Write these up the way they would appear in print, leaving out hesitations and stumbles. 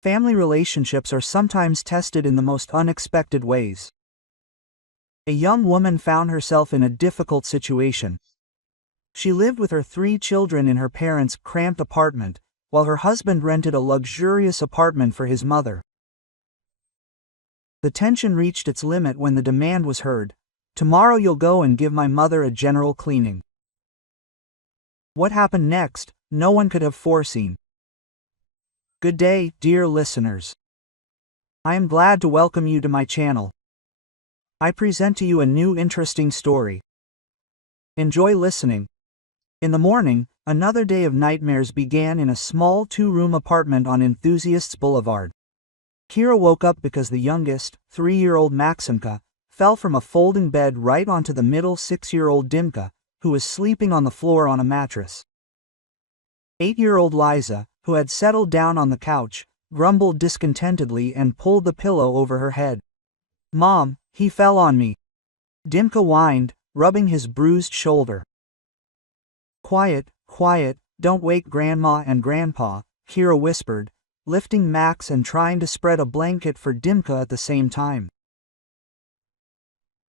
Family relationships are sometimes tested in the most unexpected ways. A young woman found herself in a difficult situation. She lived with her 3 children in her parents' cramped apartment, while her husband rented a luxurious apartment for his mother. The tension reached its limit when the demand was heard, "Tomorrow you'll go and give my mother a general cleaning." What happened next, no one could have foreseen. Good day, dear listeners. I am glad to welcome you to my channel. I present to you a new interesting story. Enjoy listening. In the morning, another day of nightmares began in a small 2-room apartment on Enthusiasts Boulevard. Kira woke up because the youngest, 3-year-old Maximka, fell from a folding bed right onto the middle 6-year-old Dimka, who was sleeping on the floor on a mattress. 8-year-old Liza, who had settled down on the couch, grumbled discontentedly and pulled the pillow over her head. "Mom, he fell on me," Dimka whined, rubbing his bruised shoulder. "Quiet, quiet, don't wake Grandma and Grandpa," Kira whispered, lifting Max and trying to spread a blanket for Dimka at the same time.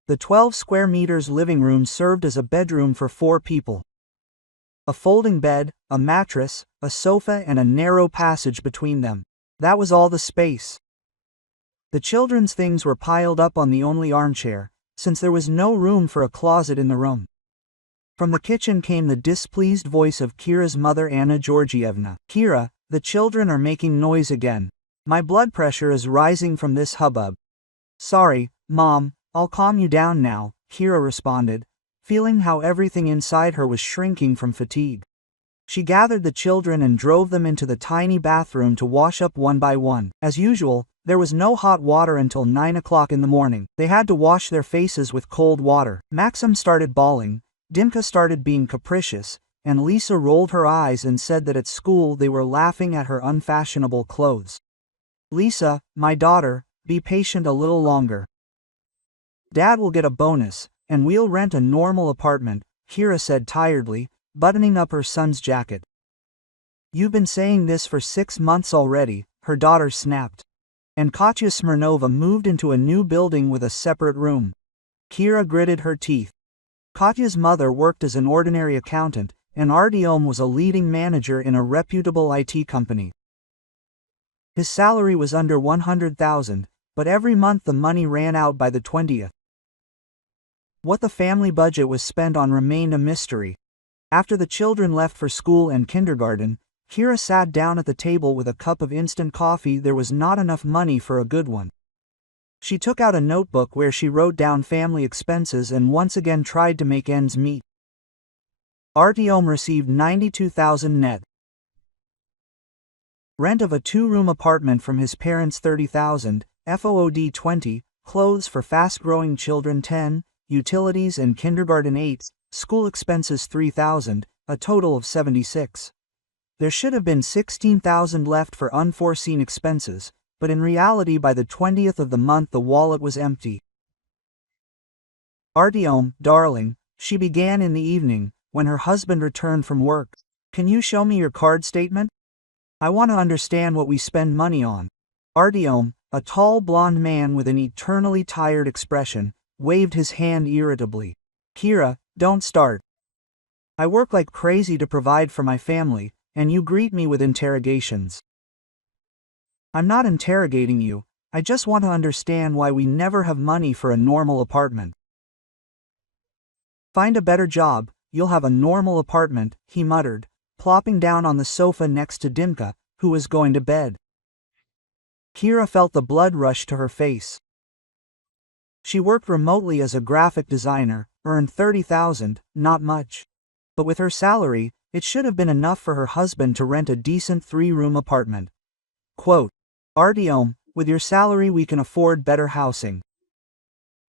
The 12 square meters living room served as a bedroom for 4 people. A folding bed, a mattress, a sofa and a narrow passage between them. That was all the space. The children's things were piled up on the only armchair, since there was no room for a closet in the room. From the kitchen came the displeased voice of Kira's mother Anna Georgievna. "Kira, the children are making noise again. My blood pressure is rising from this hubbub." "Sorry, Mom, I'll calm you down now," Kira responded, feeling how everything inside her was shrinking from fatigue. She gathered the children and drove them into the tiny bathroom to wash up one by one. As usual, there was no hot water until 9 o'clock in the morning. They had to wash their faces with cold water. Maxim started bawling, Dimka started being capricious, and Lisa rolled her eyes and said that at school they were laughing at her unfashionable clothes. "Lisa, my daughter, be patient a little longer. Dad will get a bonus, and we'll rent a normal apartment," Kira said tiredly, buttoning up her son's jacket. "You've been saying this for 6 months already," her daughter snapped. "And Katya Smirnova moved into a new building with a separate room." Kira gritted her teeth. Katya's mother worked as an ordinary accountant, and Artyom was a leading manager in a reputable IT company. His salary was under 100,000, but every month the money ran out by the 20th. What the family budget was spent on remained a mystery. After the children left for school and kindergarten, Kira sat down at the table with a cup of instant coffee. There was not enough money for a good one. She took out a notebook where she wrote down family expenses and once again tried to make ends meet. Artyom received 92,000 net. Rent of a 2-room apartment from his parents 30,000, FOOD 20, clothes for fast-growing children 10, utilities and kindergarten 8, school expenses 3,000, a total of 76. There should have been 16,000 left for unforeseen expenses, but in reality by the 20th of the month the wallet was empty. "Artyom, darling," she began in the evening, when her husband returned from work, "can you show me your card statement? I want to understand what we spend money on." Artyom, a tall blonde man with an eternally tired expression, waved his hand irritably. "Kira, don't start. I work like crazy to provide for my family, and you greet me with interrogations." "I'm not interrogating you, I just want to understand why we never have money for a normal apartment." "Find a better job, you'll have a normal apartment," he muttered, plopping down on the sofa next to Dimka, who was going to bed. Kira felt the blood rush to her face. She worked remotely as a graphic designer, earned 30,000, not much. But with her salary, it should have been enough for her husband to rent a decent 3-room apartment. Quote, "Artyom, with your salary we can afford better housing.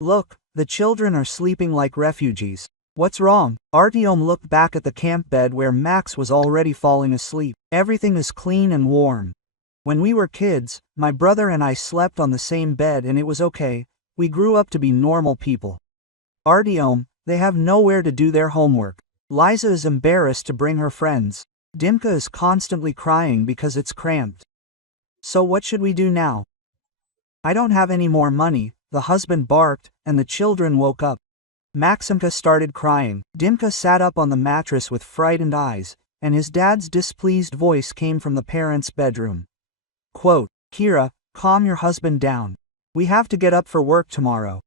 Look, the children are sleeping like refugees. What's wrong?" Artyom looked back at the camp bed where Max was already falling asleep. "Everything is clean and warm. When we were kids, my brother and I slept on the same bed and it was okay. We grew up to be normal people. Artyom, they have nowhere to do their homework. Liza is embarrassed to bring her friends. Dimka is constantly crying because it's cramped. So what should we do now? I don't have any more money, the husband barked, and the children woke up. Maximka started crying. Dimka sat up on the mattress with frightened eyes, and his dad's displeased voice came from the parents' bedroom. Quote, Kira, calm your husband down. We have to get up for work tomorrow.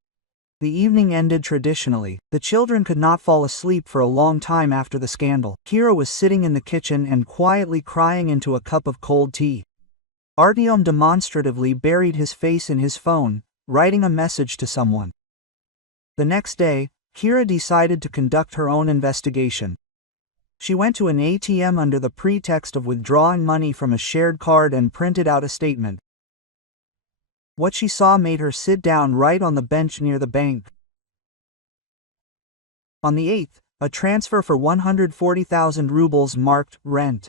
The evening ended traditionally. The children could not fall asleep for a long time after the scandal. Kira was sitting in the kitchen and quietly crying into a cup of cold tea. Artyom demonstratively buried his face in his phone, writing a message to someone. The next day, Kira decided to conduct her own investigation. She went to an ATM under the pretext of withdrawing money from a shared card and printed out a statement. What she saw made her sit down right on the bench near the bank. On the 8th, a transfer for 140,000 rubles marked rent.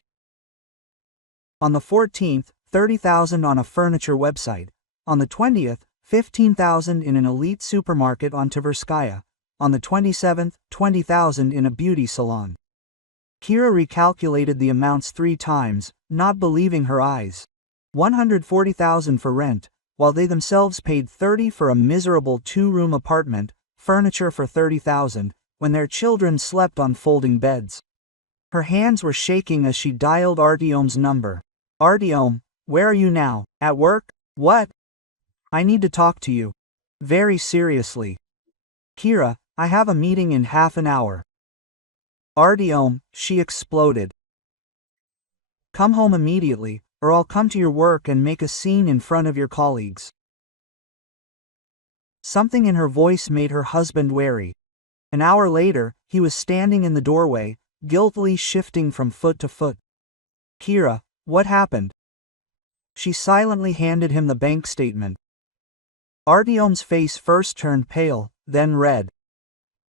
On the 14th, 30,000 on a furniture website. On the 20th, 15,000 in an elite supermarket on Tverskaya. On the 27th, 20,000 in a beauty salon. Kira recalculated the amounts 3 times, not believing her eyes. 140,000 for rent, while they themselves paid 30 for a miserable 2-room apartment, furniture for 30,000, when their children slept on folding beds. Her hands were shaking as she dialed Artyom's number. Artyom, where are you now? At work? What? I need to talk to you. Very seriously. Kira, I have a meeting in half an hour. Artyom, she exploded. Come home immediately, or I'll come to your work and make a scene in front of your colleagues. Something in her voice made her husband wary. An hour later, he was standing in the doorway, guiltily shifting from foot to foot. Kira, what happened? She silently handed him the bank statement. Artyom's face first turned pale, then red.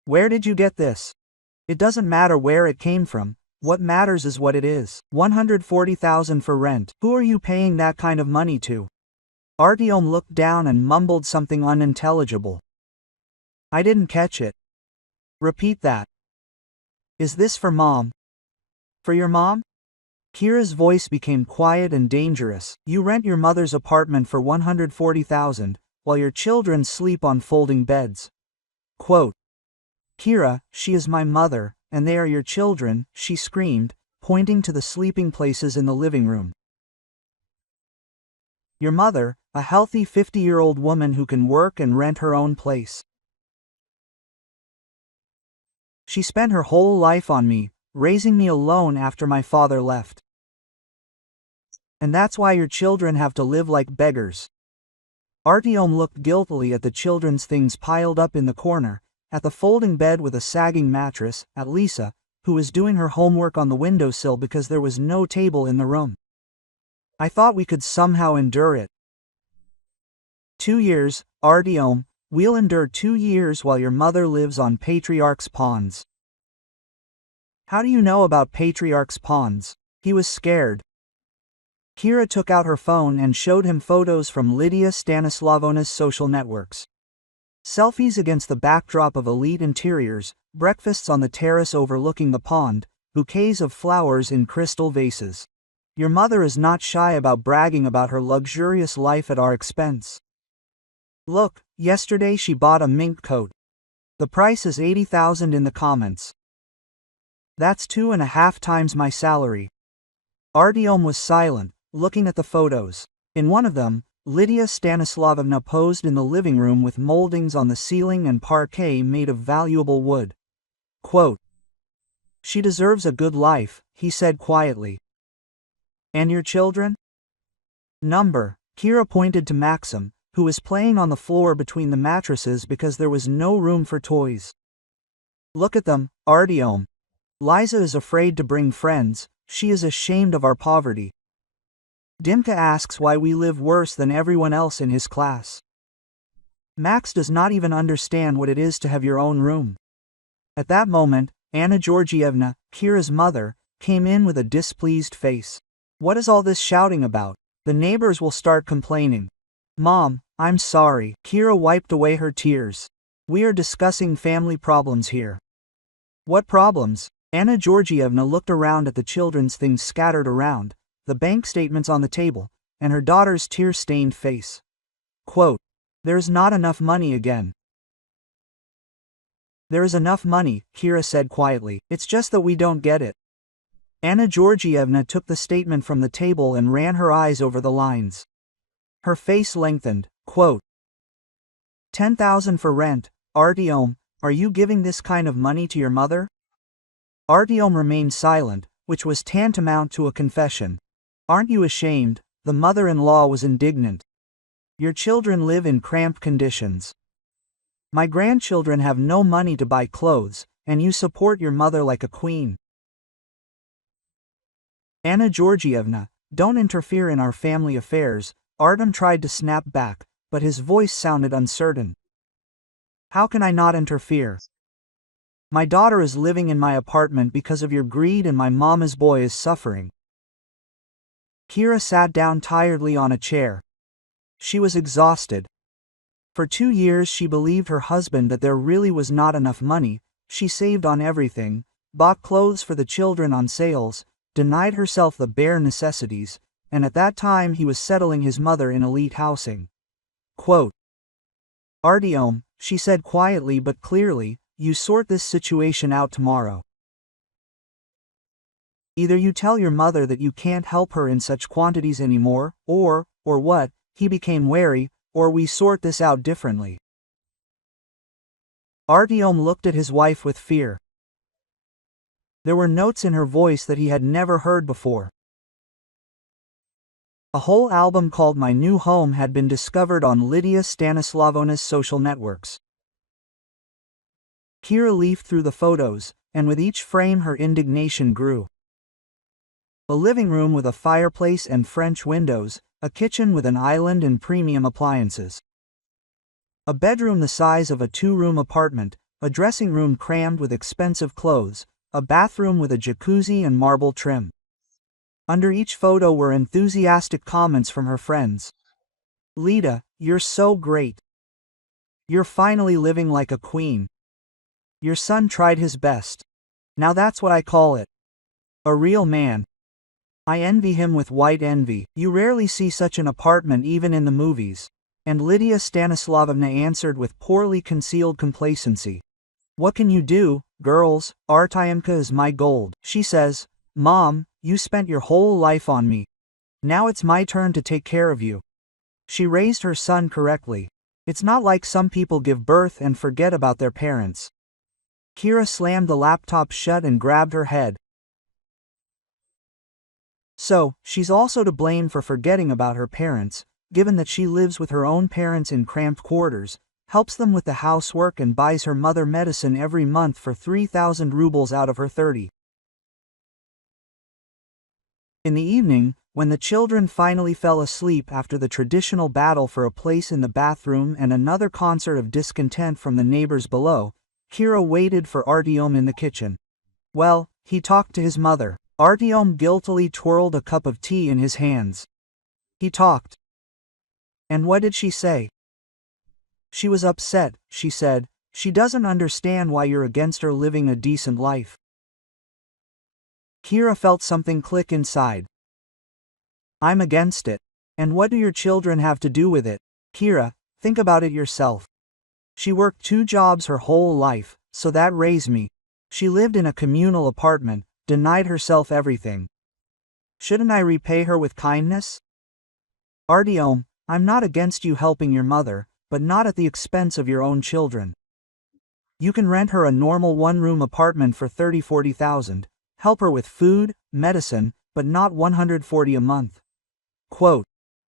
Where did you get this? It doesn't matter where it came from. What matters is what it is. 140,000 for rent. Who are you paying that kind of money to? Artyom looked down and mumbled something unintelligible. I didn't catch it. Repeat that. Is this for mom? For your mom? Kira's voice became quiet and dangerous. You rent your mother's apartment for 140,000, while your children sleep on folding beds. Quote. Kira, she is my mother, and they are your children, she screamed, pointing to the sleeping places in the living room. Your mother, a healthy 50-year-old woman who can work and rent her own place. She spent her whole life on me, raising me alone after my father left. And that's why your children have to live like beggars. Artyom looked guiltily at the children's things piled up in the corner, at the folding bed with a sagging mattress, at Lisa, who was doing her homework on the windowsill because there was no table in the room. I thought we could somehow endure it. 2 years, Artyom, we'll endure 2 years while your mother lives on Patriarch's pawns. How do you know about Patriarch's pawns? He was scared. Kira took out her phone and showed him photos from Lydia Stanislavovna's social networks. Selfies against the backdrop of elite interiors, breakfasts on the terrace overlooking the pond, bouquets of flowers in crystal vases. Your mother is not shy about bragging about her luxurious life at our expense. Look, yesterday she bought a mink coat. The price is 80,000 in the comments. That's 2.5 times my salary. Artyom was silent, looking at the photos. In one of them, Lydia Stanislavovna posed in the living room with moldings on the ceiling and parquet made of valuable wood. Quote, she deserves a good life, he said quietly. And your children? Number. Kira pointed to Maxim, who was playing on the floor between the mattresses because there was no room for toys. Look at them, Artyom. Liza is afraid to bring friends, she is ashamed of our poverty. Dimka asks why we live worse than everyone else in his class. Max does not even understand what it is to have your own room. At that moment, Anna Georgievna, Kira's mother, came in with a displeased face. What is all this shouting about? The neighbors will start complaining. Mom, I'm sorry. Kira wiped away her tears. We are discussing family problems here. What problems? Anna Georgievna looked around at the children's things scattered around, the bank statements on the table, and her daughter's tear-stained face. Quote, "There's not enough money again." "There is enough money," Kira said quietly, "it's just that we don't get it." Anna Georgievna took the statement from the table and ran her eyes over the lines. Her face lengthened. Quote, 10,000 for rent. Artyom, are you giving this kind of money to your mother? Artyom remained silent, which was tantamount to a confession. Aren't you ashamed? The mother-in-law was indignant. Your children live in cramped conditions. My grandchildren have no money to buy clothes, and you support your mother like a queen. Anna Georgievna, don't interfere in our family affairs. Artyom tried to snap back, but his voice sounded uncertain. How can I not interfere? My daughter is living in my apartment because of your greed and my mama's boy is suffering. Kira sat down tiredly on a chair. She was exhausted. For 2 years she believed her husband that there really was not enough money. She saved on everything, bought clothes for the children on sales, denied herself the bare necessities, and at that time he was settling his mother in elite housing. Quote, Artyom, she said quietly but clearly, you sort this situation out tomorrow. Either you tell your mother that you can't help her in such quantities anymore, or what, he became wary, or we sort this out differently. Artyom looked at his wife with fear. There were notes in her voice that he had never heard before. A whole album called My New Home had been discovered on Lydia Stanislavovna's social networks. Kira leafed through the photos, and with each frame her indignation grew. A living room with a fireplace and French windows, a kitchen with an island and premium appliances. A bedroom the size of a 2-room apartment, a dressing room crammed with expensive clothes, a bathroom with a jacuzzi and marble trim. Under each photo were enthusiastic comments from her friends. Lida, you're so great. You're finally living like a queen. Your son tried his best. Now that's what I call it. A real man. I envy him with white envy. You rarely see such an apartment even in the movies. And Lydia Stanislavovna answered with poorly concealed complacency. What can you do, girls? Artyomka is my gold. She says, Mom, you spent your whole life on me. Now it's my turn to take care of you. She raised her son correctly. It's not like some people give birth and forget about their parents. Kira slammed the laptop shut and grabbed her head. So, she's also to blame for forgetting about her parents, given that she lives with her own parents in cramped quarters, helps them with the housework and buys her mother medicine every month for 3,000 rubles out of her 30. In the evening, when the children finally fell asleep after the traditional battle for a place in the bathroom and another concert of discontent from the neighbors below, Kira waited for Artyom in the kitchen. Well, he talked to his mother. Artyom guiltily twirled a cup of tea in his hands. He talked. And what did she say? She was upset, she said. She doesn't understand why you're against her living a decent life. Kira felt something click inside. I'm against it. And what do your children have to do with it? Kira, think about it yourself. She worked 2 jobs her whole life, so that raised me. She lived in a communal apartment, denied herself everything. Shouldn't I repay her with kindness? Artyom, I'm not against you helping your mother, but not at the expense of your own children. You can rent her a normal 1-room apartment for 30,000-40,000, help her with food, medicine, but not 140 a month. Quote,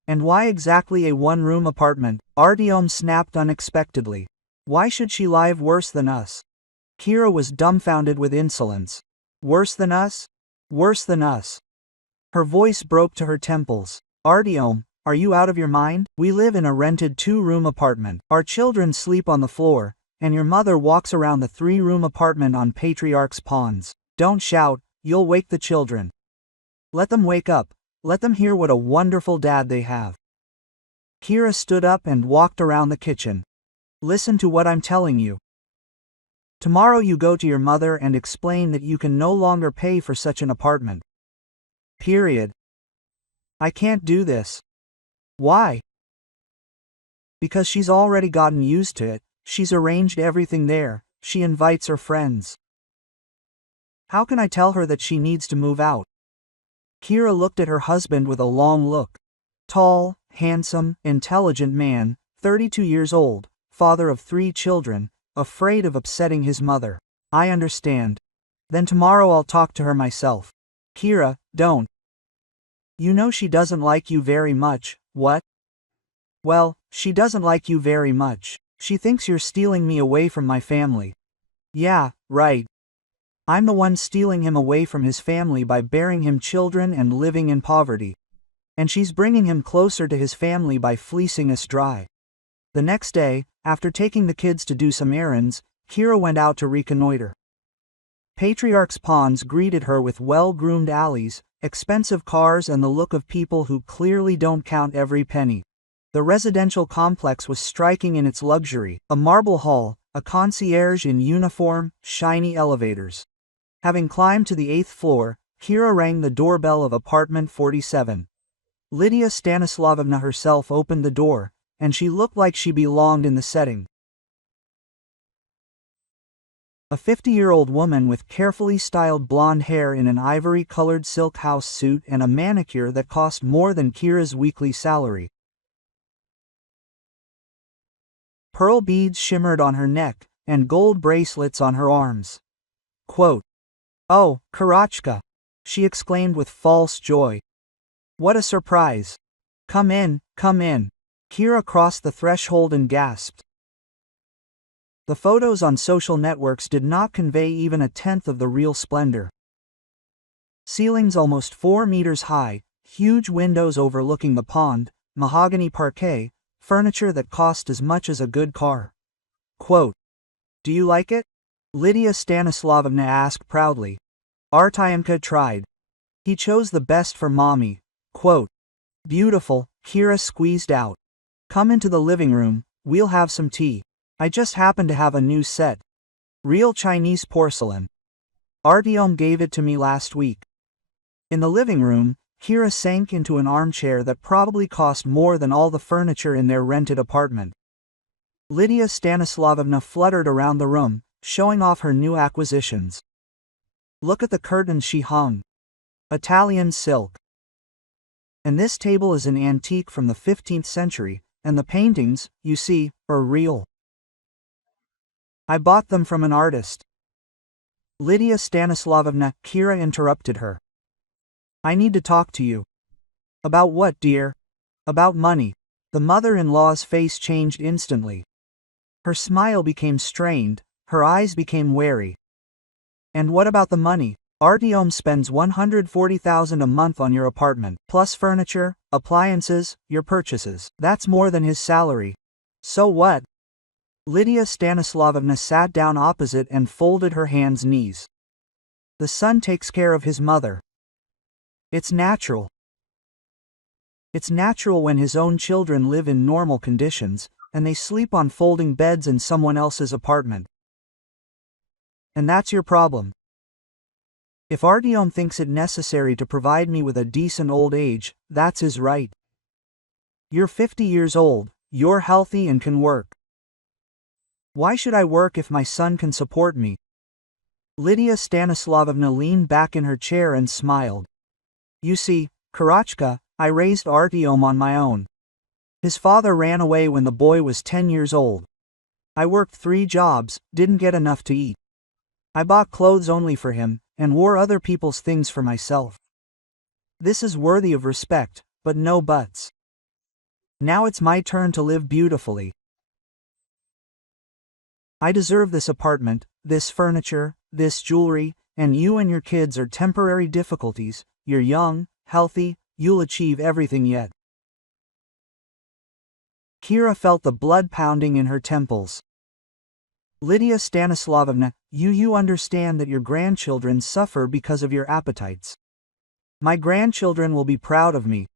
and why exactly a 1-room apartment? Artyom snapped unexpectedly. Why should she live worse than us? Kira was dumbfounded with insolence. Worse than us? Worse than us. Her voice broke to her temples. Artyom, are you out of your mind? We live in a rented 2-room apartment. Our children sleep on the floor, and your mother walks around the 3-room apartment on Patriarch's pawns. Don't shout, you'll wake the children. Let them wake up. Let them hear what a wonderful dad they have. Kira stood up and walked around the kitchen. Listen to what I'm telling you. Tomorrow you go to your mother and explain that you can no longer pay for such an apartment. Period. I can't do this. Why? Because she's already gotten used to it, she's arranged everything there, she invites her friends. How can I tell her that she needs to move out? Kira looked at her husband with a long look. Tall, handsome, intelligent man, 32 years old, father of 3 children, afraid of upsetting his mother. I understand. Then tomorrow I'll talk to her myself. Kira, don't. You know she doesn't like you very much, what? Well, she doesn't like you very much. She thinks you're stealing me away from my family. Yeah, right. I'm the one stealing him away from his family by bearing him children and living in poverty. And she's bringing him closer to his family by fleecing us dry. The next day, after taking the kids to do some errands, Kira went out to reconnoiter. Patriarch's pawns greeted her with well-groomed alleys, expensive cars and the look of people who clearly don't count every penny. The residential complex was striking in its luxury, a marble hall, a concierge in uniform, shiny elevators. Having climbed to the 8th floor, Kira rang the doorbell of apartment 47. Lydia Stanislavovna herself opened the door, and she looked like she belonged in the setting. A 50-year-old woman with carefully styled blonde hair in an ivory-colored silk house suit and a manicure that cost more than Kira's weekly salary. Pearl beads shimmered on her neck, and gold bracelets on her arms. Quote, "Oh, Karachka!" she exclaimed with false joy. "What a surprise! Come in, come in." Kira crossed the threshold and gasped. The photos on social networks did not convey even a tenth of the real splendor. Ceilings almost 4 meters high, huge windows overlooking the pond, mahogany parquet, furniture that cost as much as a good car. Quote, "Do you like it?" Lydia Stanislavovna asked proudly. Artyomka tried. "He chose the best for mommy." Quote, "Beautiful," Kira squeezed out. "Come into the living room, we'll have some tea. I just happen to have a new set. Real Chinese porcelain. Artyom gave it to me last week." In the living room, Kira sank into an armchair that probably cost more than all the furniture in their rented apartment. Lydia Stanislavovna fluttered around the room, showing off her new acquisitions. "Look at the curtains she hung. Italian silk. And this table is an antique from the 15th century, and the paintings, you see, are real. I bought them from an artist." Lydia Stanislavovna, Kira interrupted her. "I need to talk to you." "About what, dear?" "About money." The mother-in-law's face changed instantly. Her smile became strained, her eyes became wary. "And what about the money? Artyom spends 140,000 a month on your apartment, plus furniture, appliances, your purchases. That's more than his salary. So what?" Lydia Stanislavovna sat down opposite and folded her hands' knees. "The son takes care of his mother. It's natural. It's natural when his own children live in normal conditions, and they sleep on folding beds in someone else's apartment. And that's your problem. If Artyom thinks it necessary to provide me with a decent old age, that's his right. You're 50 years old, you're healthy and can work. Why should I work if my son can support me?" Lydia Stanislavovna leaned back in her chair and smiled. "You see, Karachka, I raised Artyom on my own. His father ran away when the boy was 10 years old. I worked 3 jobs, didn't get enough to eat. I bought clothes only for him, and wore other people's things for myself. This is worthy of respect, but no buts. Now it's my turn to live beautifully. I deserve this apartment, this furniture, this jewelry, and you and your kids are temporary difficulties. You're young, healthy, you'll achieve everything yet." Kira felt the blood pounding in her temples. "Lydia Stanislavovna, you understand that your grandchildren suffer because of your appetites. My grandchildren will be proud of me.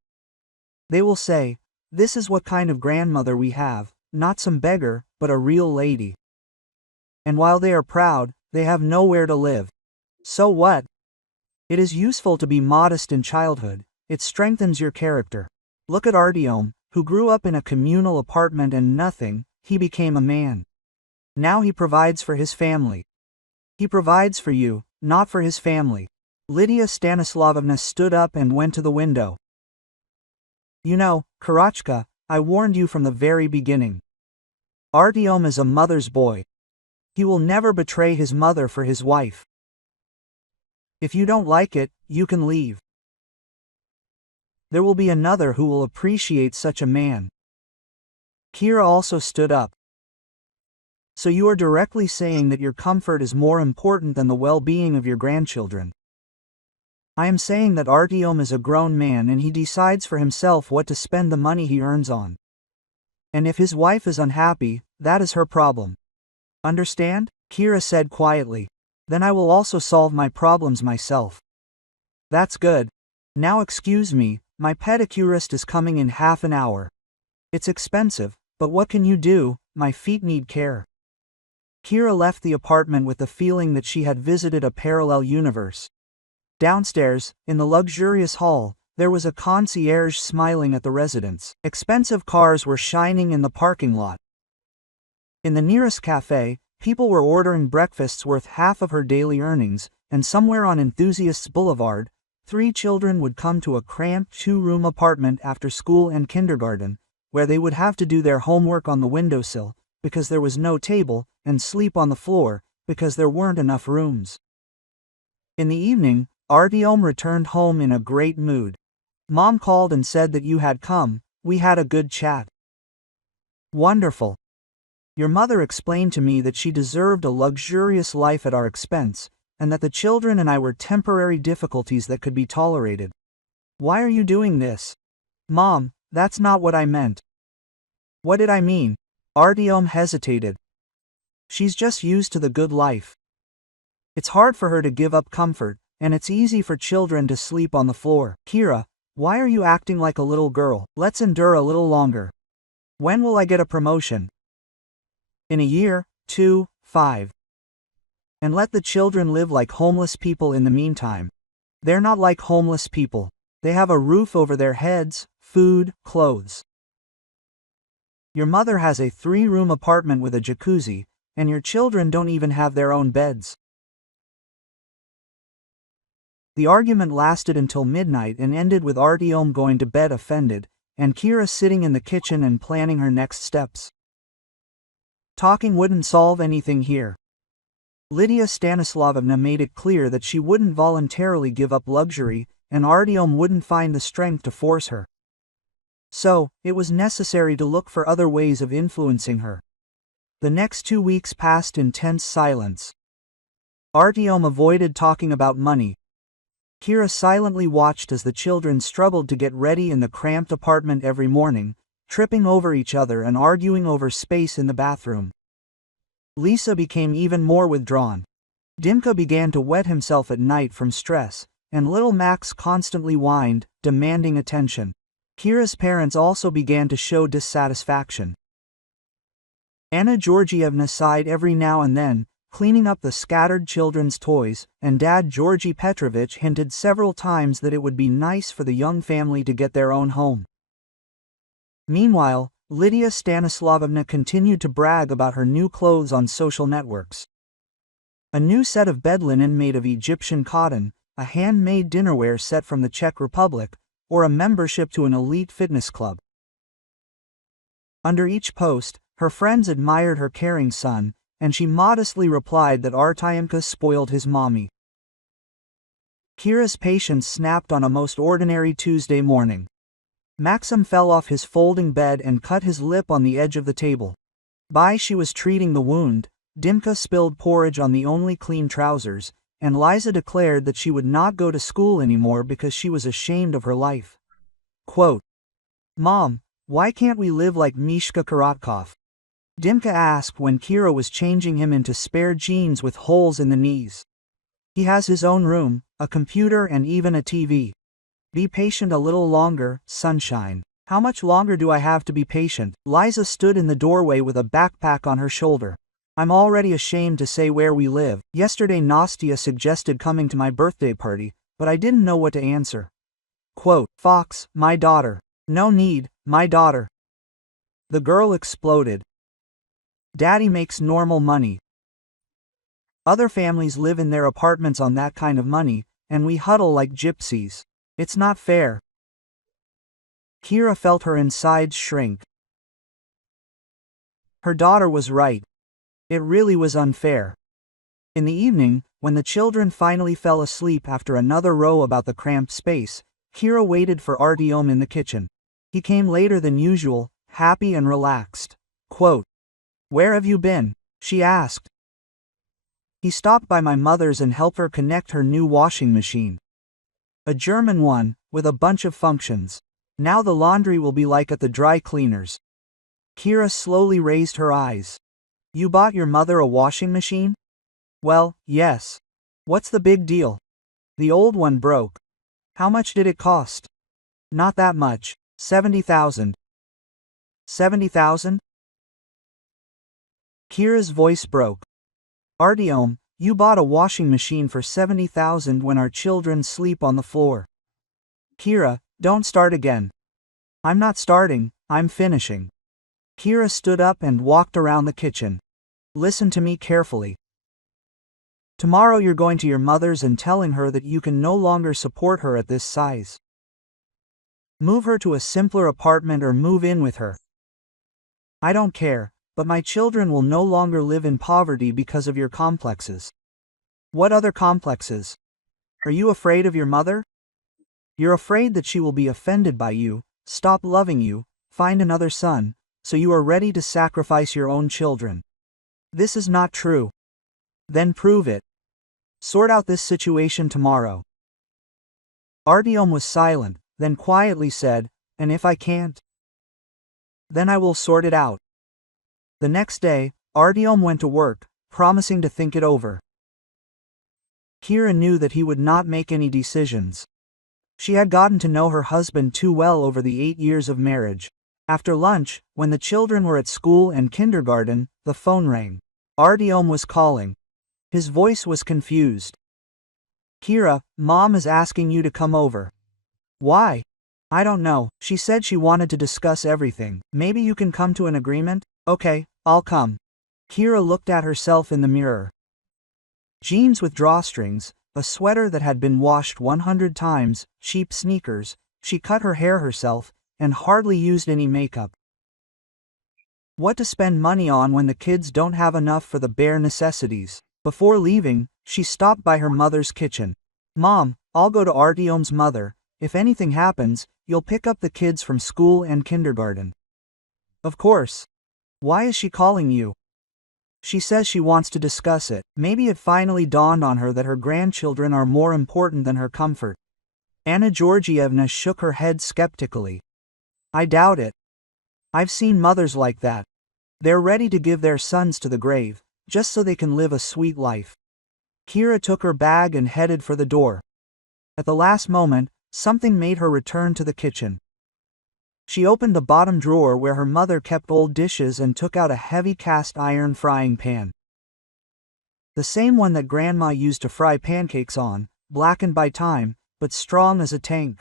They will say, 'This is what kind of grandmother we have, not some beggar, but a real lady.' And while they are proud, they have nowhere to live. So what? It is useful to be modest in childhood, it strengthens your character. Look at Artyom, who grew up in a communal apartment and nothing, he became a man. Now he provides for his family. He provides for you, not for his family. Lydia Stanislavovna stood up and went to the window. You know, Karachka, I warned you from the very beginning. Artyom is a mother's boy. He will never betray his mother for his wife. If you don't like it, you can leave. There will be another who will appreciate such a man. Kira also stood up. So you are directly saying that your comfort is more important than the well-being of your grandchildren. I am saying that Artyom is a grown man and he decides for himself what to spend the money he earns on. And if his wife is unhappy, that is her problem. Understand? Kira said quietly. Then I will also solve my problems myself. That's good. Now excuse me, my pedicurist is coming in half an hour. It's expensive, but what can you do, my feet need care. Kira left the apartment with the feeling that she had visited a parallel universe. Downstairs, in the luxurious hall, there was a concierge smiling at the residents. Expensive cars were shining in the parking lot. In the nearest cafe, people were ordering breakfasts worth half of her daily earnings, and somewhere on Enthusiasts Boulevard, 3 children would come to a cramped 2-room apartment after school and kindergarten, where they would have to do their homework on the windowsill, because there was no table, and sleep on the floor, because there weren't enough rooms. In the evening, Artyom returned home in a great mood. Mom called and said that you had come, we had a good chat. Wonderful. Your mother explained to me that she deserved a luxurious life at our expense, and that the children and I were temporary difficulties that could be tolerated. Why are you doing this? Mom, that's not what I meant. What did I mean? Artyom hesitated. She's just used to the good life. It's hard for her to give up comfort, and it's easy for children to sleep on the floor. Kira, why are you acting like a little girl? Let's endure a little longer. When will I get a promotion? In a year, 2, 5. And let the children live like homeless people in the meantime. They're not like homeless people. They have a roof over their heads, food, clothes. Your mother has a 3-room apartment with a jacuzzi, and your children don't even have their own beds. The argument lasted until midnight and ended with Artyom going to bed offended, and Kira sitting in the kitchen and planning her next steps. Talking wouldn't solve anything here. Lydia Stanislavovna made it clear that she wouldn't voluntarily give up luxury, and Artyom wouldn't find the strength to force her. So, it was necessary to look for other ways of influencing her. The next 2 weeks passed in tense silence. Artyom avoided talking about money. Kira silently watched as the children struggled to get ready in the cramped apartment every morning, tripping over each other and arguing over space in the bathroom. Lisa became even more withdrawn. Dimka began to wet himself at night from stress, and little Max constantly whined, demanding attention. Kira's parents also began to show dissatisfaction. Anna Georgievna sighed every now and then, cleaning up the scattered children's toys, and Dad Georgy Petrovich hinted several times that it would be nice for the young family to get their own home. Meanwhile, Lydia Stanislavovna continued to brag about her new clothes on social networks. A new set of bed linen made of Egyptian cotton, a handmade dinnerware set from the Czech Republic, or a membership to an elite fitness club. Under each post, her friends admired her caring son, and she modestly replied that Artyomka spoiled his mommy. Kira's patience snapped on a most ordinary Tuesday morning. Maxim fell off his folding bed and cut his lip on the edge of the table. She was treating the wound, Dimka spilled porridge on the only clean trousers, and Liza declared that she would not go to school anymore because she was ashamed of her life. Quote, "Mom, why can't we live like Mishka Korotkov?" Dimka asked when Kira was changing him into spare jeans with holes in the knees. "He has his own room, a computer and even a TV. Be patient a little longer, sunshine." "How much longer do I have to be patient?" Liza stood in the doorway with a backpack on her shoulder. "I'm already ashamed to say where we live. Yesterday Nastia suggested coming to my birthday party, but I didn't know what to answer." Quote, "Fox, my daughter. No need, My daughter. The girl exploded. Daddy makes normal money. Other families live in their apartments on that kind of money, and we huddle like gypsies. It's not fair. Kira felt her insides shrink. Her daughter was right. It really was unfair. In the evening, when the children finally fell asleep after another row about the cramped space, Kira waited for Artyom in the kitchen. He came later than usual, happy and relaxed. Quote, "Where have you been?" she asked. He stopped by my mother's and helped her connect her new washing machine. A German one, with a bunch of functions. Now the laundry will be like at the dry cleaners. Kira slowly raised her eyes. You bought your mother a washing machine? Well, yes. What's the big deal? The old one broke. How much did it cost? Not that much. 70,000. 70,000? Kira's voice broke. Artyom, you bought a washing machine for 70,000 when our children sleep on the floor. Kira, don't start again. I'm not starting, I'm finishing. Kira stood up and walked around the kitchen. Listen to me carefully. Tomorrow you're going to your mother's and telling her that you can no longer support her at this size. Move her to a simpler apartment or move in with her. I don't care, but my children will no longer live in poverty because of your complexes. What other complexes? Are you afraid of your mother? You're afraid that she will be offended by you, stop loving you, find another son, so you are ready to sacrifice your own children. This is not true. Then prove it. Sort out this situation tomorrow. Artyom was silent, then quietly said, and if I can't? Then I will sort it out. The next day, Artyom went to work, promising to think it over. Kira knew that he would not make any decisions. She had gotten to know her husband too well over the 8 years of marriage. After lunch, when the children were at school and kindergarten, the phone rang. Artyom was calling. His voice was confused. Kira, Mom is asking you to come over. Why? I don't know. She said she wanted to discuss everything. Maybe you can come to an agreement? Okay, I'll come. Kira looked at herself in the mirror. Jeans with drawstrings, a sweater that had been washed 100 times, cheap sneakers, she cut her hair herself, and hardly used any makeup. What to spend money on when the kids don't have enough for the bare necessities? Before leaving, she stopped by her mother's kitchen. Mom, I'll go to Artyom's mother. If anything happens, you'll pick up the kids from school and kindergarten. Of course. Why is she calling you? She says she wants to discuss it. Maybe it finally dawned on her that her grandchildren are more important than her comfort. Anna Georgievna shook her head skeptically. I doubt it. I've seen mothers like that. They're ready to give their sons to the grave, just so they can live a sweet life. Kira took her bag and headed for the door. At the last moment, something made her return to the kitchen. She opened the bottom drawer where her mother kept old dishes and took out a heavy cast iron frying pan. The same one that Grandma used to fry pancakes on, blackened by time, but strong as a tank.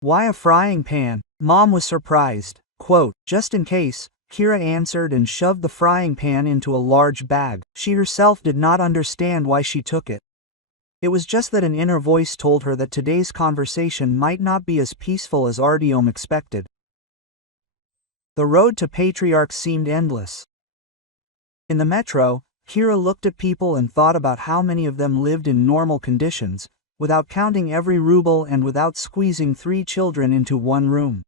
Why a frying pan? Mom was surprised. Quote, just in case, Kira answered and shoved the frying pan into a large bag. She herself did not understand why she took it. It was just that an inner voice told her that today's conversation might not be as peaceful as Artyom expected. The road to Patriarch seemed endless. In the metro, Kira looked at people and thought about how many of them lived in normal conditions, without counting every ruble and without squeezing 3 children into one room.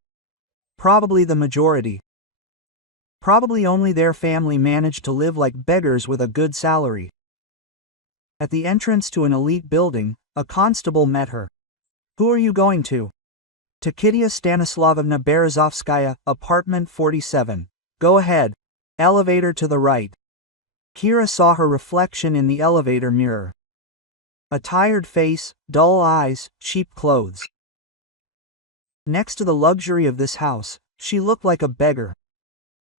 Probably the majority. Probably only their family managed to live like beggars with a good salary. At the entrance to an elite building, a constable met her. Who are you going to? To Kitya Stanislavovna Berezovskaya, apartment 47. Go ahead. Elevator to the right. Kira saw her reflection in the elevator mirror. A tired face, dull eyes, cheap clothes. Next to the luxury of this house, she looked like a beggar.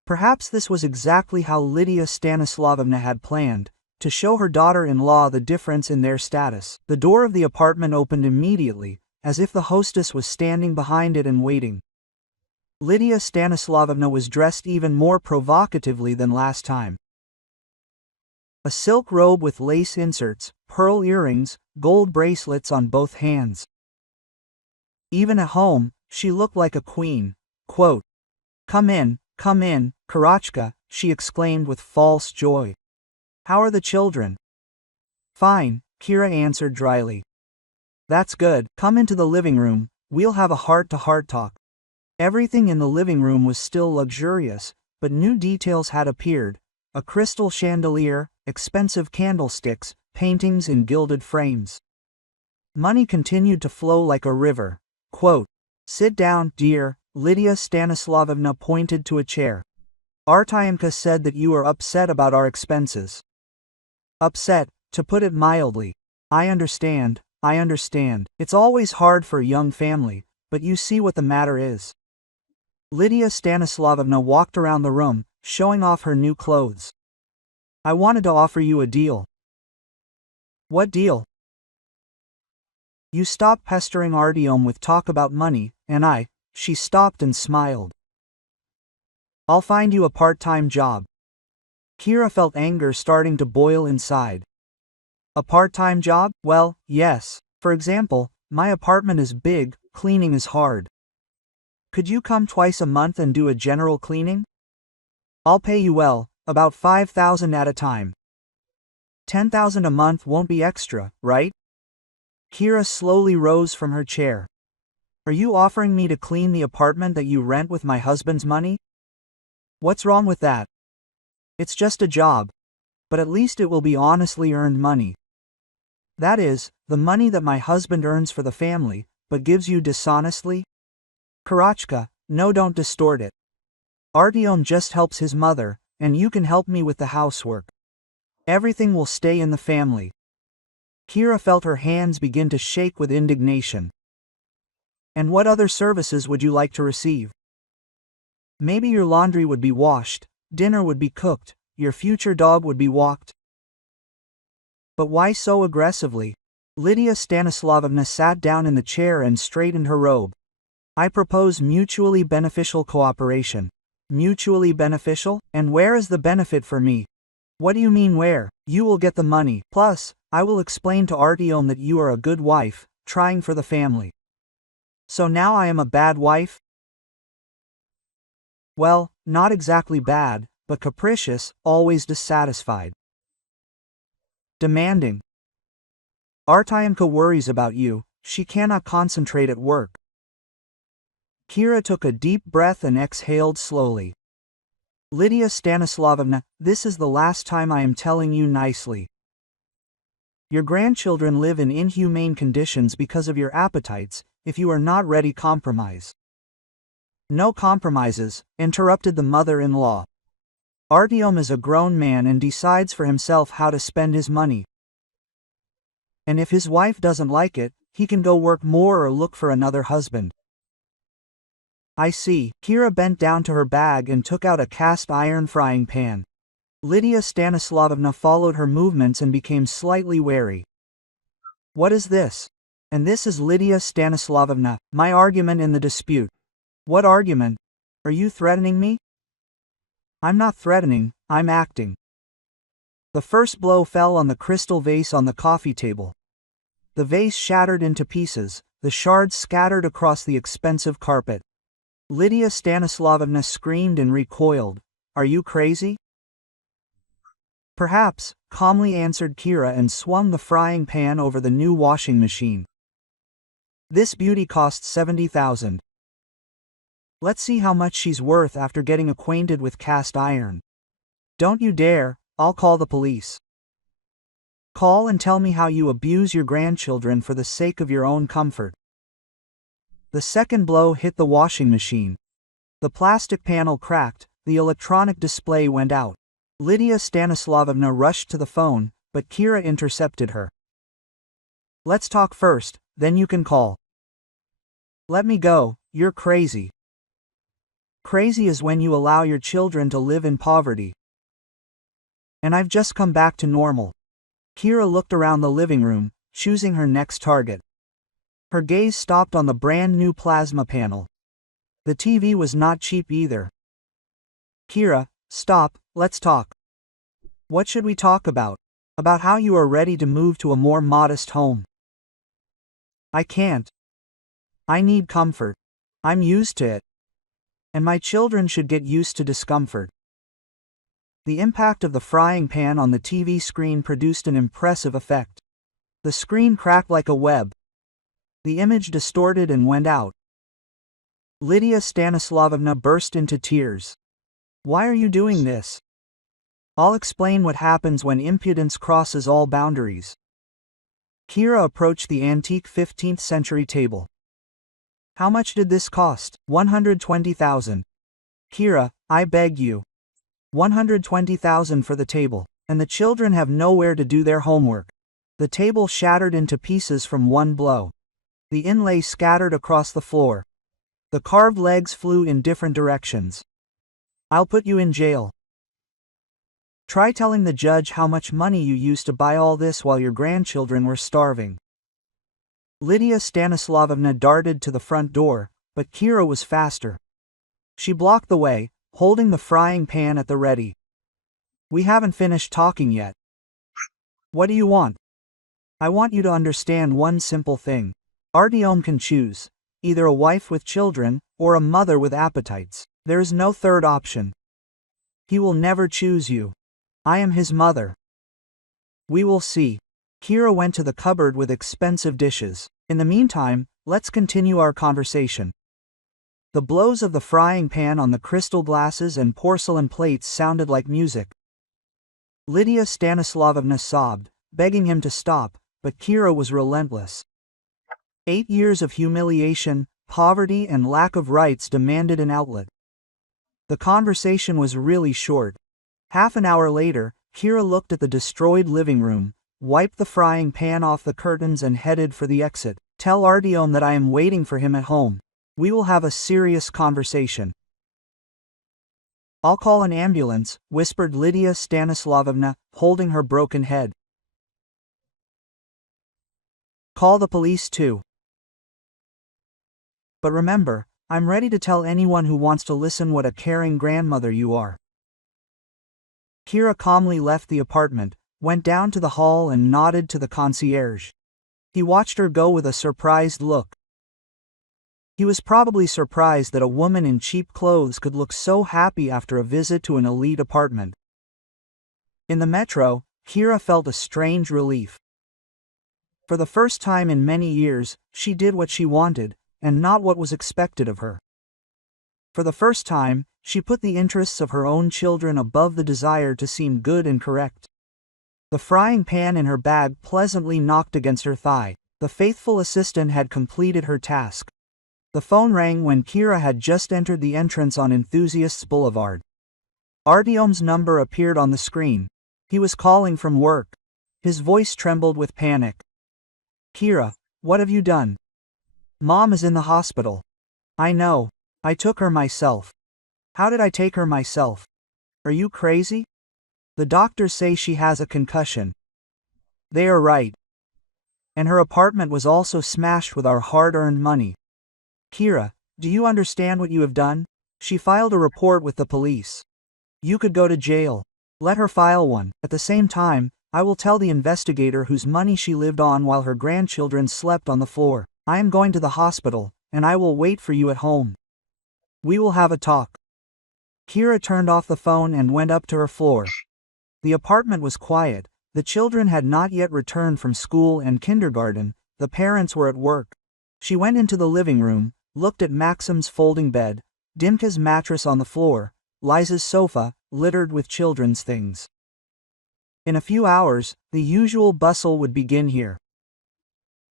Perhaps this was exactly how Lydia Stanislavovna had planned, to show her daughter-in-law the difference in their status. The door of the apartment opened immediately, as if the hostess was standing behind it and waiting. Lydia Stanislavovna was dressed even more provocatively than last time. A silk robe with lace inserts, pearl earrings, gold bracelets on both hands. Even at home, she looked like a queen. Quote, come in, Karachka," she exclaimed with false joy. "How are the children?" "Fine," Kira answered dryly. "That's good, come into the living room, we'll have a heart-to-heart talk." Everything in the living room was still luxurious, but new details had appeared: a crystal chandelier, expensive candlesticks, paintings in gilded frames. Money continued to flow like a river. Quote, "Sit down, dear," Lydia Stanislavovna pointed to a chair. "Artyomka said that you are upset about our expenses." "Upset, to put it mildly. I understand. It's always hard for a young family, but you see what the matter is." Lydia Stanislavovna walked around the room, showing off her new clothes. "I wanted to offer you a deal." "What deal?" "You stop pestering Artyom with talk about money, and she stopped and smiled. "I'll find you a part-time job." Kira felt anger starting to boil inside. A part-time job? Well, yes. For example, my apartment is big, cleaning is hard. Could you come twice a month and do a general cleaning? I'll pay you well, about 5,000 at a time. 10,000 a month won't be extra, right? Kira slowly rose from her chair. Are you offering me to clean the apartment that you rent with my husband's money? What's wrong with that? It's just a job. But at least it will be honestly earned money. That is, the money that my husband earns for the family, but gives you dishonestly? Karachka, no, don't distort it. Artyom just helps his mother, and you can help me with the housework. Everything will stay in the family. Kira felt her hands begin to shake with indignation. And what other services would you like to receive? Maybe your laundry would be washed, dinner would be cooked, your future dog would be walked. But why so aggressively? Lydia Stanislavovna sat down in the chair and straightened her robe. I propose mutually beneficial cooperation. Mutually beneficial? And where is the benefit for me? What do you mean where? You will get the money. Plus, I will explain to Artyom that you are a good wife, trying for the family. So now I am a bad wife? Well, not exactly bad, but capricious, always dissatisfied. Demanding. Artyomka worries about you, she cannot concentrate at work. Kira took a deep breath and exhaled slowly. Lydia Stanislavovna, this is the last time I am telling you nicely. Your grandchildren live in inhumane conditions because of your appetites. If you are not ready, compromise. No compromises, interrupted the mother-in-law. Artyom is a grown man and decides for himself how to spend his money. And if his wife doesn't like it, he can go work more or look for another husband. I see. Kira bent down to her bag and took out a cast iron frying pan. Lydia Stanislavovna followed her movements and became slightly wary. What is this? And this is Lydia Stanislavovna, my argument in the dispute. What argument? Are you threatening me? I'm not threatening, I'm acting. The first blow fell on the crystal vase on the coffee table. The vase shattered into pieces, the shards scattered across the expensive carpet. Lydia Stanislavovna screamed and recoiled. Are you crazy? Perhaps, calmly answered Kira and swung the frying pan over the new washing machine. This beauty costs 70,000. Let's see how much she's worth after getting acquainted with cast iron. Don't you dare, I'll call the police. Call and tell me how you abuse your grandchildren for the sake of your own comfort. The second blow hit the washing machine. The plastic panel cracked, the electronic display went out. Lydia Stanislavovna rushed to the phone, but Kira intercepted her. Let's talk first, then you can call. Let me go, you're crazy. Crazy is when you allow your children to live in poverty. And I've just come back to normal. Kira looked around the living room, choosing her next target. Her gaze stopped on the brand new plasma panel. The TV was not cheap either. Kira, stop, let's talk. What should we talk about? About how you are ready to move to a more modest home. I can't. I need comfort. I'm used to it. And my children should get used to discomfort. The impact of the frying pan on the TV screen produced an impressive effect. The screen cracked like a web. The image distorted and went out. Lydia Stanislavovna burst into tears. Why are you doing this? I'll explain what happens when impudence crosses all boundaries. Kira approached the antique 15th century table. How much did this cost? 120,000. Kira, I beg you. 120,000 for the table, and the children have nowhere to do their homework. The table shattered into pieces from one blow. The inlay scattered across the floor. The carved legs flew in different directions. I'll put you in jail. Try telling the judge how much money you used to buy all this while your grandchildren were starving. Lydia Stanislavovna darted to the front door, but Kira was faster. She blocked the way, holding the frying pan at the ready. We haven't finished talking yet. What do you want? I want you to understand one simple thing. Artyom can choose, either a wife with children, or a mother with appetites. There is no third option. He will never choose you. I am his mother. We will see. Kira went to the cupboard with expensive dishes. In the meantime, let's continue our conversation. The blows of the frying pan on the crystal glasses and porcelain plates sounded like music. Lydia Stanislavovna sobbed, begging him to stop, but Kira was relentless. 8 years of humiliation, poverty and lack of rights demanded an outlet. The conversation was really short. Half an hour later, Kira looked at the destroyed living room, wiped the frying pan off the curtains and headed for the exit. Tell Artyom that I am waiting for him at home. We will have a serious conversation. I'll call an ambulance, whispered Lydia Stanislavovna, holding her broken head. Call the police too. But remember, I'm ready to tell anyone who wants to listen what a caring grandmother you are. Kira calmly left the apartment, went down to the hall and nodded to the concierge. He watched her go with a surprised look. He was probably surprised that a woman in cheap clothes could look so happy after a visit to an elite apartment. In the metro, Kira felt a strange relief. For the first time in many years, she did what she wanted, and not what was expected of her. For the first time, she put the interests of her own children above the desire to seem good and correct. The frying pan in her bag pleasantly knocked against her thigh. The faithful assistant had completed her task. The phone rang when Kira had just entered the entrance on Enthusiasts Boulevard. Artyom's number appeared on the screen. He was calling from work. His voice trembled with panic. Kira, what have you done? Mom is in the hospital. I know. I took her myself. How did I take her myself? Are you crazy? The doctors say she has a concussion. They are right. And her apartment was also smashed with our hard-earned money. Kira, do you understand what you have done? She filed a report with the police. You could go to jail. Let her file one. At the same time, I will tell the investigator whose money she lived on while her grandchildren slept on the floor. I am going to the hospital, and I will wait for you at home. We will have a talk. Kira turned off the phone and went up to her floor. The apartment was quiet. The children had not yet returned from school and kindergarten. The parents were at work. She went into the living room, looked at Maxim's folding bed, Dimka's mattress on the floor, Liza's sofa, littered with children's things. In a few hours, the usual bustle would begin here.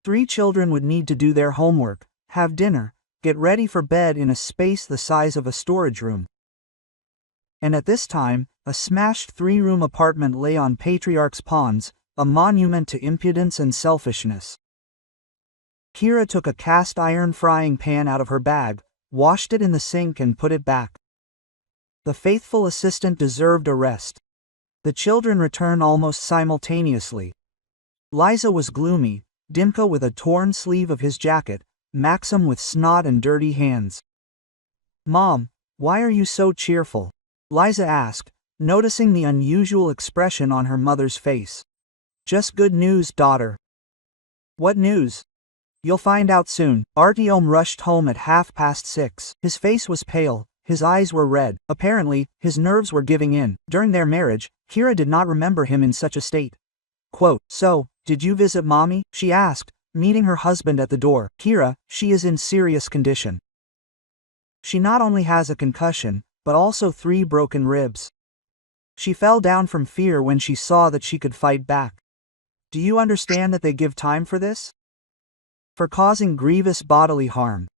3 children would need to do their homework, have dinner, get ready for bed in a space the size of a storage room. And at this time, a smashed 3-room apartment lay on Patriarch's Ponds, a monument to impudence and selfishness. Kira took a cast-iron frying pan out of her bag, washed it in the sink and put it back. The faithful assistant deserved a rest. The children returned almost simultaneously. Liza was gloomy, Dimka with a torn sleeve of his jacket, Maxim with snot and dirty hands. Mom, why are you so cheerful? Liza asked, noticing the unusual expression on her mother's face. Just good news, daughter. What news? You'll find out soon. Artyom rushed home at 6:30. His face was pale, his eyes were red. Apparently, his nerves were giving in. During their marriage, Kira did not remember him in such a state. Quote, "So, did you visit mommy?" she asked, meeting her husband at the door. Kira, she is in serious condition. She not only has a concussion, but also 3 broken ribs. She fell down from fear when she saw that she could fight back. Do you understand that they give time for this? For causing grievous bodily harm.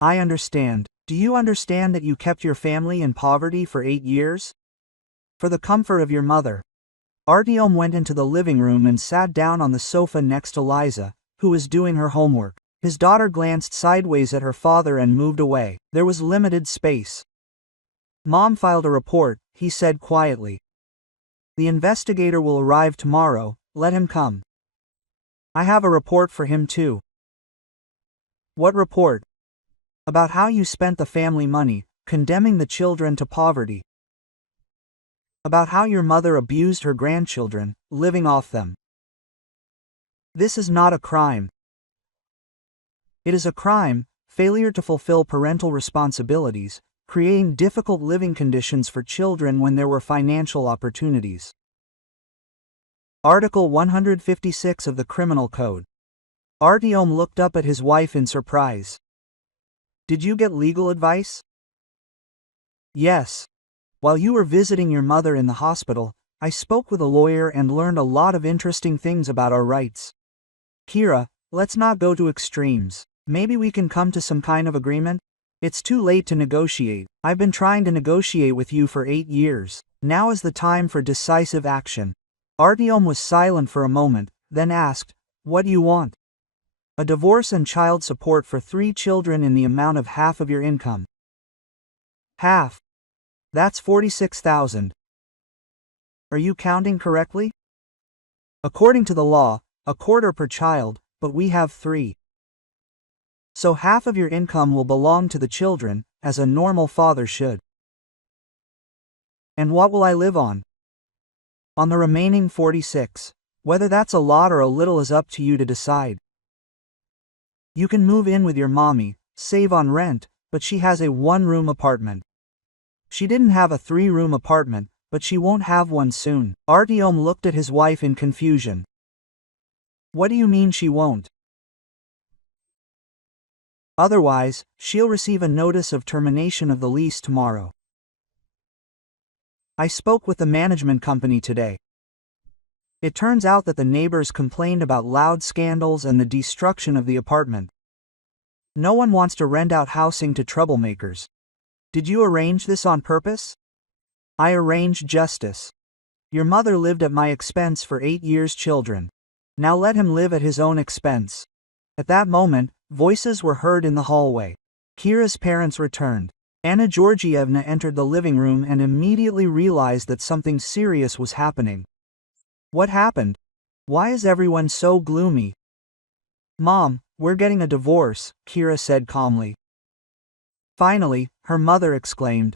I understand. Do you understand that you kept your family in poverty for 8 years? For the comfort of your mother. Artyom went into the living room and sat down on the sofa next to Liza, who was doing her homework. His daughter glanced sideways at her father and moved away. There was limited space. Mom filed a report, he said quietly. The investigator will arrive tomorrow, let him come. I have a report for him too. What report? About how you spent the family money, condemning the children to poverty. About how your mother abused her grandchildren, living off them. This is not a crime. It is a crime, failure to fulfill parental responsibilities, creating difficult living conditions for children when there were financial opportunities. Article 156 of the Criminal Code. Artyom looked up at his wife in surprise. Did you get legal advice? Yes. While you were visiting your mother in the hospital, I spoke with a lawyer and learned a lot of interesting things about our rights. Kira, let's not go to extremes. Maybe we can come to some kind of agreement? It's too late to negotiate. I've been trying to negotiate with you for 8 years. Now is the time for decisive action. Artyom was silent for a moment, then asked, what do you want? A divorce and child support for 3 children in the amount of half of your income. Half. That's 46,000. Are you counting correctly? According to the law, a quarter per child, but we have 3. So half of your income will belong to the children, as a normal father should. And what will I live on? On the remaining 46. Whether that's a lot or a little is up to you to decide. You can move in with your mommy, save on rent, but she has a 1-room apartment. She didn't have a 3-room apartment, but she won't have one soon. Artyom looked at his wife in confusion. What do you mean she won't? Otherwise, she'll receive a notice of termination of the lease tomorrow. I spoke with the management company today. It turns out that the neighbors complained about loud scandals and the destruction of the apartment. No one wants to rent out housing to troublemakers. Did you arrange this on purpose? I arranged justice. Your mother lived at my expense for 8 years, children. Now let him live at his own expense. At that moment, voices were heard in the hallway. Kira's parents returned. Anna Georgievna entered the living room and immediately realized that something serious was happening. What happened? Why is everyone so gloomy? Mom, we're getting a divorce, Kira said calmly. Finally, her mother exclaimed.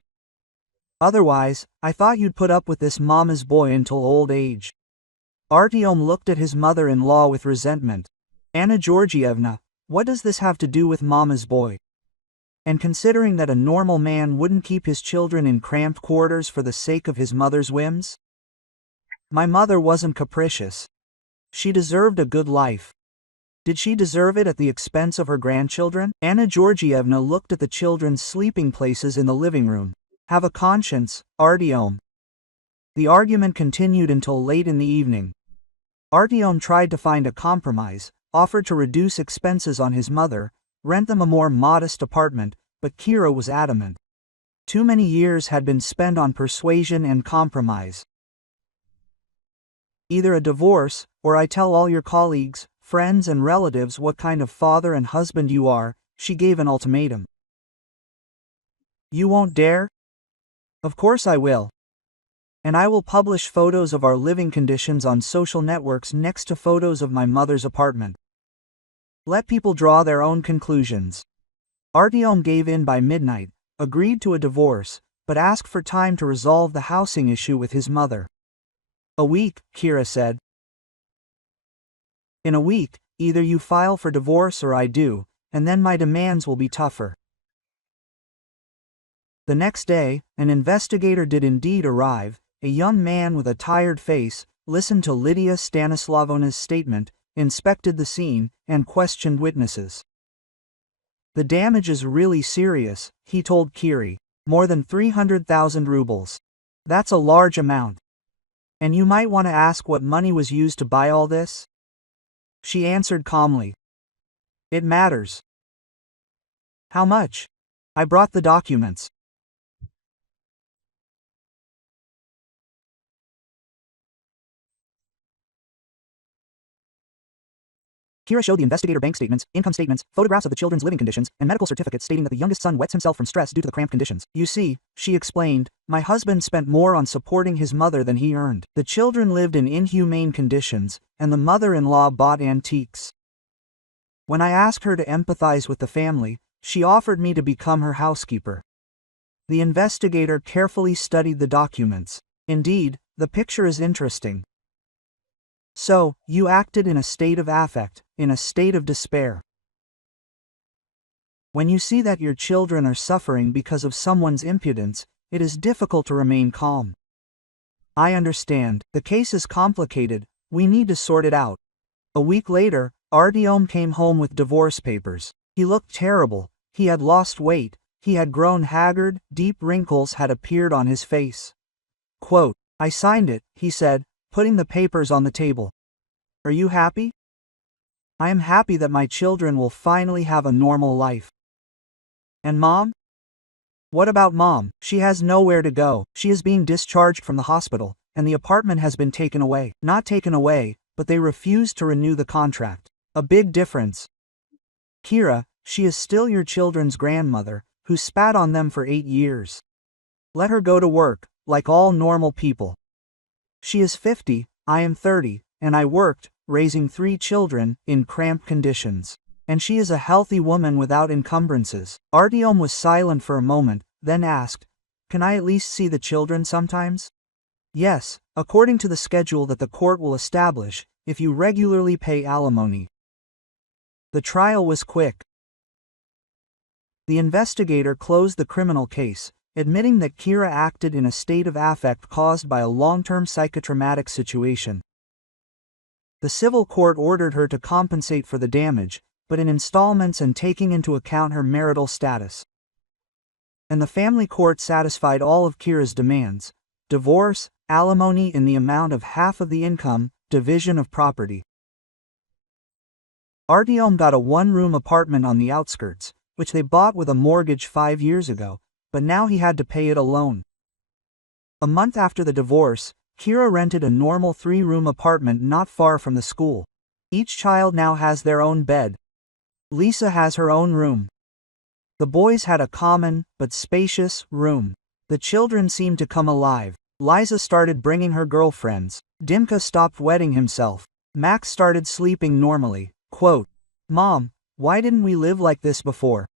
Otherwise, I thought you'd put up with this mama's boy until old age. Artyom looked at his mother-in-law with resentment. Anna Georgievna, what does this have to do with mama's boy? And considering that a normal man wouldn't keep his children in cramped quarters for the sake of his mother's whims? My mother wasn't capricious. She deserved a good life. Did she deserve it at the expense of her grandchildren? Anna Georgievna looked at the children's sleeping places in the living room. Have a conscience, Artyom. The argument continued until late in the evening. Artyom tried to find a compromise, offered to reduce expenses on his mother, rent them a more modest apartment, but Kira was adamant. Too many years had been spent on persuasion and compromise. Either a divorce, or I tell all your colleagues, friends and relatives what kind of father and husband you are, she gave an ultimatum. You won't dare? Of course I will. And I will publish photos of our living conditions on social networks next to photos of my mother's apartment. Let people draw their own conclusions. Artyom gave in by midnight, agreed to a divorce, but asked for time to resolve the housing issue with his mother. "A week," Kira said. "In a week, either you file for divorce or I do, and then my demands will be tougher." The next day, an investigator did indeed arrive, a young man with a tired face, listened to Lydia Stanislavovna's statement, inspected the scene, and questioned witnesses. "The damage is really serious," he told Kiri. "More than 300,000 rubles. That's a large amount. And you might want to ask what money was used to buy all this?" She answered calmly. "It matters." "How much?" "I brought the documents." Kira showed the investigator bank statements, income statements, photographs of the children's living conditions, and medical certificates stating that the youngest son wets himself from stress due to the cramped conditions. "You see," she explained, "my husband spent more on supporting his mother than he earned. The children lived in inhumane conditions, and the mother-in-law bought antiques. When I asked her to empathize with the family, she offered me to become her housekeeper." The investigator carefully studied the documents. Indeed, the picture is interesting. "So, you acted in a state of affect, in a state of despair. When you see that your children are suffering because of someone's impudence, it is difficult to remain calm. I understand, the case is complicated, we need to sort it out." A week later, Artyom came home with divorce papers. He looked terrible, he had lost weight, he had grown haggard, deep wrinkles had appeared on his face. Quote, "I signed it," he said, putting the papers on the table. "Are you happy?" "I am happy that my children will finally have a normal life." "And Mom?" "What about Mom? She has nowhere to go. She is being discharged from the hospital, and the apartment has been taken away." Not taken away, but they refused to renew the contract. A big difference. "Kira, she is still your children's grandmother, who spat on them for 8 years. Let her go to work, like all normal people. She is 50, I am 30, and I worked, raising 3 children, in cramped conditions. And she is a healthy woman without encumbrances." Artyom was silent for a moment, then asked, "Can I at least see the children sometimes?" "Yes, according to the schedule that the court will establish, if you regularly pay alimony." The trial was quick. The investigator closed the criminal case, admitting that Kira acted in a state of affect caused by a long-term psychotraumatic situation. The civil court ordered her to compensate for the damage, but in installments and taking into account her marital status. And the family court satisfied all of Kira's demands: divorce, alimony in the amount of half of the income, division of property. Artyom got a one-room apartment on the outskirts, which they bought with a mortgage 5 years ago, but now he had to pay it alone. A month after the divorce, Kira rented a normal 3-room apartment not far from the school. Each child now has their own bed. Lisa has her own room. The boys had a common, but spacious, room. The children seemed to come alive. Liza started bringing her girlfriends. Dimka stopped wetting himself. Max started sleeping normally. Quote, "Mom, why didn't we live like this before?"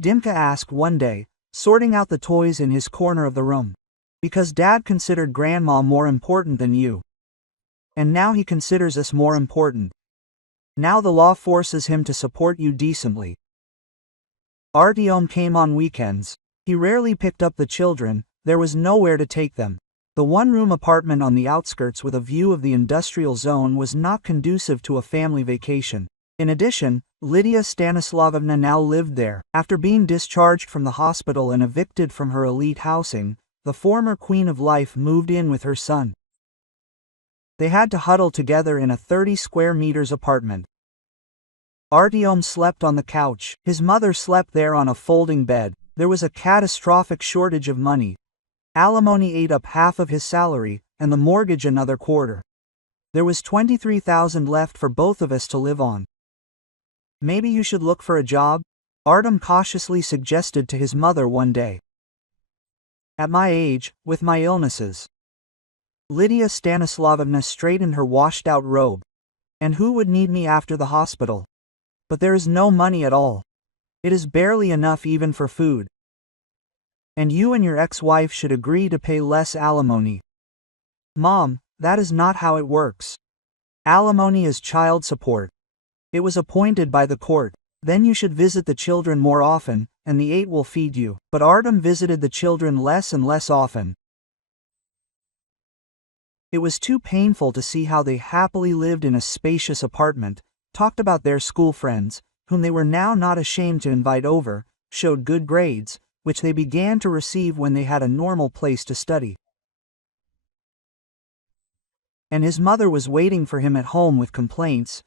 Dimka asked one day, sorting out the toys in his corner of the room. "Because Dad considered Grandma more important than you. And now he considers us more important. Now the law forces him to support you decently." Artyom came on weekends. He rarely picked up the children, there was nowhere to take them. The one-room apartment on the outskirts with a view of the industrial zone was not conducive to a family vacation. In addition, Lydia Stanislavovna now lived there. After being discharged from the hospital and evicted from her elite housing, the former queen of life moved in with her son. They had to huddle together in a 30 square meters apartment. Artyom slept on the couch. His mother slept there on a folding bed. There was a catastrophic shortage of money. Alimony ate up half of his salary, and the mortgage another quarter. There was 23,000 left for both of us to live on. "Maybe you should look for a job?" Artyom cautiously suggested to his mother one day. "At my age, with my illnesses." Lydia Stanislavovna straightened her washed-out robe. "And who would need me after the hospital? But there is no money at all. It is barely enough even for food." And you and your ex-wife should agree to pay less alimony. Mom, that is not how it works. Alimony is child support. It was appointed by the court. Then you should visit the children more often, and the 8 will feed you. But Artem visited the children less and less often. It was too painful to see how they happily lived in a spacious apartment, talked about their school friends, whom they were now not ashamed to invite over, showed good grades, which they began to receive when they had a normal place to study. And his mother was waiting for him at home with complaints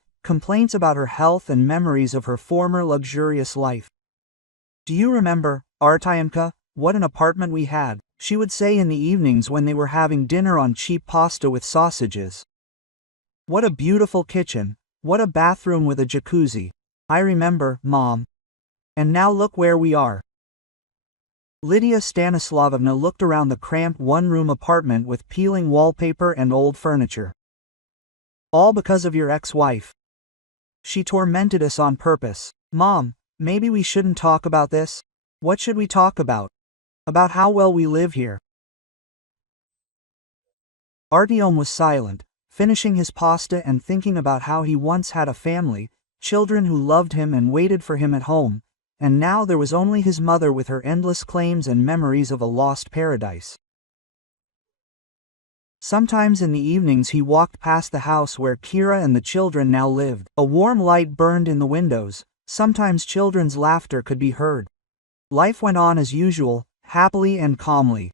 about her health and memories of her former luxurious life. Do you remember, Artyomka, what an apartment we had, she would say in the evenings when they were having dinner on cheap pasta with sausages. What a beautiful kitchen, what a bathroom with a jacuzzi. I remember, Mom. And now look where we are. Lydia Stanislavovna looked around the cramped one-room apartment with peeling wallpaper and old furniture. All because of your ex-wife. She tormented us on purpose. Mom, maybe we shouldn't talk about this? What should we talk about? About how well we live here. Artyom was silent, finishing his pasta and thinking about how he once had a family, children who loved him and waited for him at home, and now there was only his mother with her endless claims and memories of a lost paradise. Sometimes in the evenings he walked past the house where Kira and the children now lived. A warm light burned in the windows, sometimes children's laughter could be heard. Life went on as usual, happily and calmly.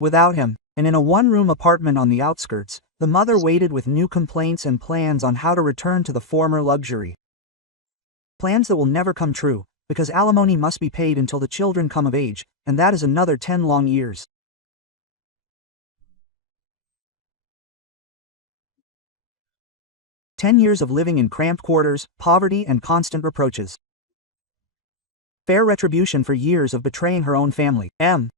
Without him, and in a one-room apartment on the outskirts, the mother waited with new complaints and plans on how to return to the former luxury. Plans that will never come true, because alimony must be paid until the children come of age, and that is another 10 long years. "10 years of living in cramped quarters, poverty and constant reproaches. Fair retribution for years of betraying her own family. M.